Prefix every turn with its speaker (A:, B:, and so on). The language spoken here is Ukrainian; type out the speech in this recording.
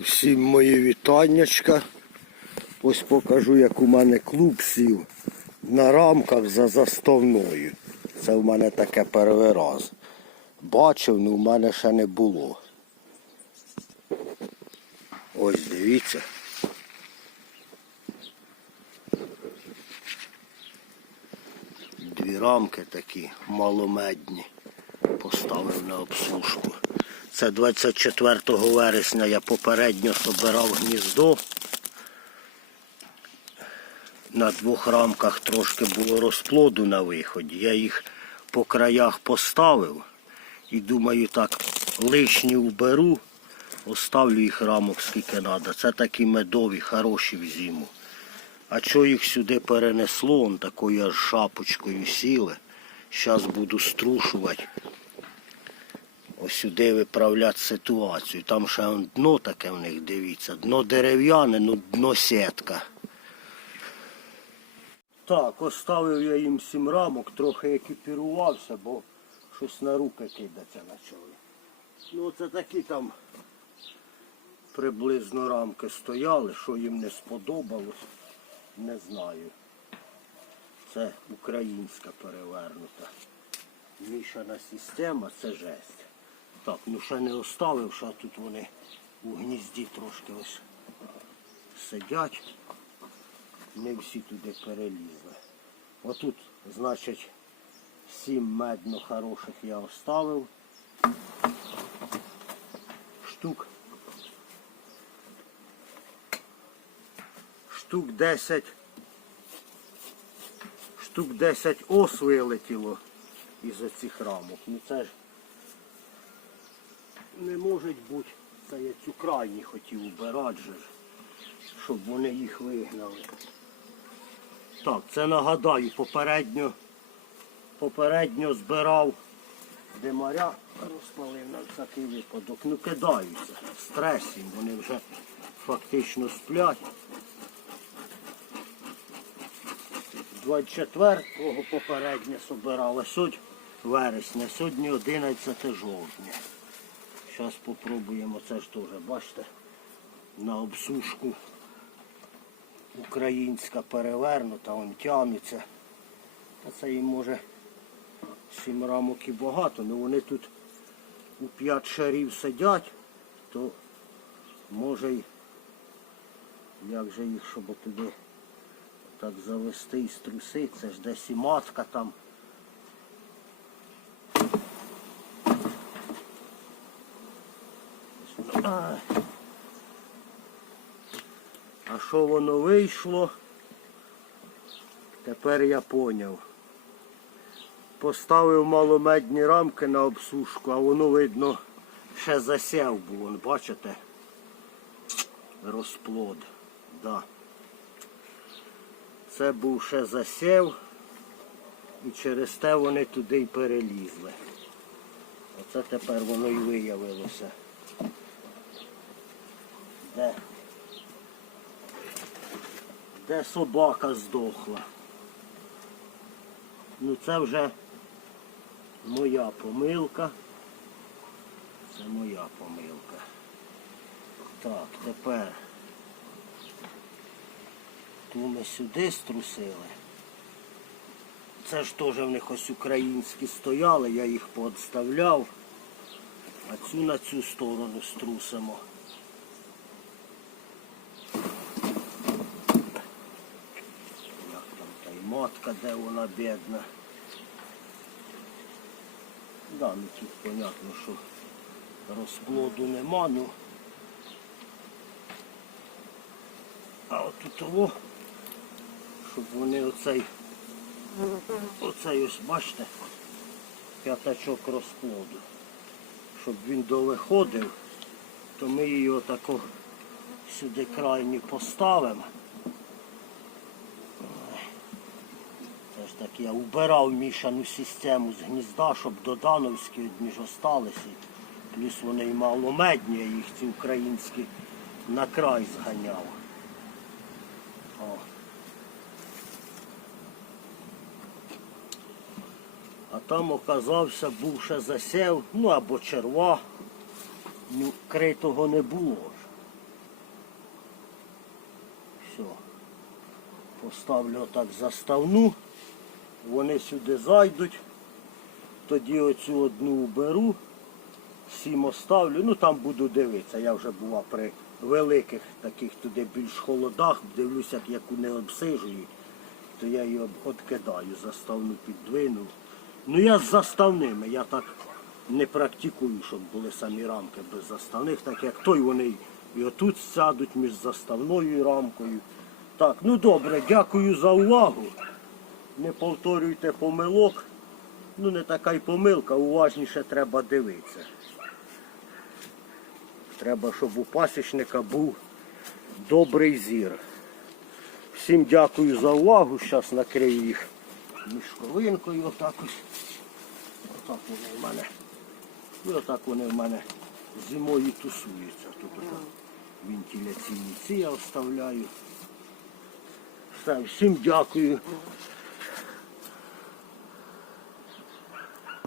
A: Всім мої вітаннячка. Ось покажу, як у мене клуб сів на рамках за заставною. Це в мене таке перший раз. Бачив, але в мене ще не було. Ось дивіться. Дві рамки такі маломедні. Поставив на обсушку. Це 24 вересня я попередньо собирав гніздо. На двох рамках трошки було розплоду на виході. Я їх по краях поставив і думаю, так, лишні уберу, оставлю їх рамок скільки треба. Це такі медові, хороші в зиму. А що їх сюди перенесло, он такою аж шапочкою сіли. Зараз буду струшувати. Сюди виправляти ситуацію. Там ще дно таке в них, дивіться. Дно дерев'яне, ну дно сітка. Так, оставив я їм сім рамок, трохи екіпірувався, бо щось на руки кидаться почали. Ну це такі там приблизно рамки стояли, що їм не сподобалось, не знаю. Це українська перевернута. Мішана система, це жесть. Так, ну ще не оставив, ще тут вони у гнізді трошки ось сидять. Не всі туди перелізли. Отут, значить, сім медно хороших я оставив. Штук. Штук 10. Штук 10 ос вилетіло із оцих рамок. Ну це ж не може бути. Це я цю крайні хотів убирати, же щоб вони їх вигнали. Так, це нагадаю, попередньо, попередньо збирав димаря, розпалив на всякий випадок. Ну кидаються, в стресі, вони вже фактично сплять. 24-го попередньо а сьогодні вересня, сьогодні 11 жовтня. Зараз спробуємо, це ж теж, бачите, на обсушку українська перевернута, он тямиться. Та це їм може сім рамок і багато, але вони тут у п'ять шарів сидять, то може й як же їх, щоб туди так завести і струсити, це ж десь і матка там. Ай. А що воно вийшло? Тепер я поняв. Поставив маломедні рамки на обсушку, а воно видно ще засяв був, вон, бачите? Розплод. Да. Це був ще засів і через те вони туди й перелізли. Оце тепер воно й виявилося. Де? Собака здохла? Ну це вже моя помилка. Це моя помилка. Так, тепер ту ми сюди струсили. Це ж теж в них ось українські стояли, я їх поотставляв, а цю на цю сторону струсимо. Як там та й матка, де вона бідна. Да, ну тут понятно, що розплоду нема, ну. А от тут того, щоб вони оцей, оцей ось, бачите, п'ятачок розплоду. Щоб він довиходив, то ми її отако сюди крайню поставимо. Це ж так я убирав мішану систему з гнізда, щоб додановські одні ж осталися. Плюс вони й маломедні, я їх ці українські на край зганяв. А там оказався, був ще засів, ну або черва, ну, критого не було. Все. Поставлю отак заставну. Вони сюди зайдуть. Тоді оцю одну уберу, сім оставлю. Ну там буду дивитися. Я вже була при великих таких туди більш холодах, дивлюся, яку не обсижують, то я її откидаю, заставну піддвину. Ну я з заставними, я так не практикую, щоб були самі рамки без заставних, так як той вони і отут сядуть між заставною рамкою. Так, ну добре, дякую за увагу. Не повторюйте помилок. Ну не така й помилка, уважніше треба дивитися. Треба, щоб у пасічника був добрий зір. Всім дякую за увагу. Зараз накрию їх мішковинкою. Отак ось. Отак вони в мене. І отак вони в мене зимою тусуються. Тут отак вентиляційні ці я оставляю. Все, всім дякую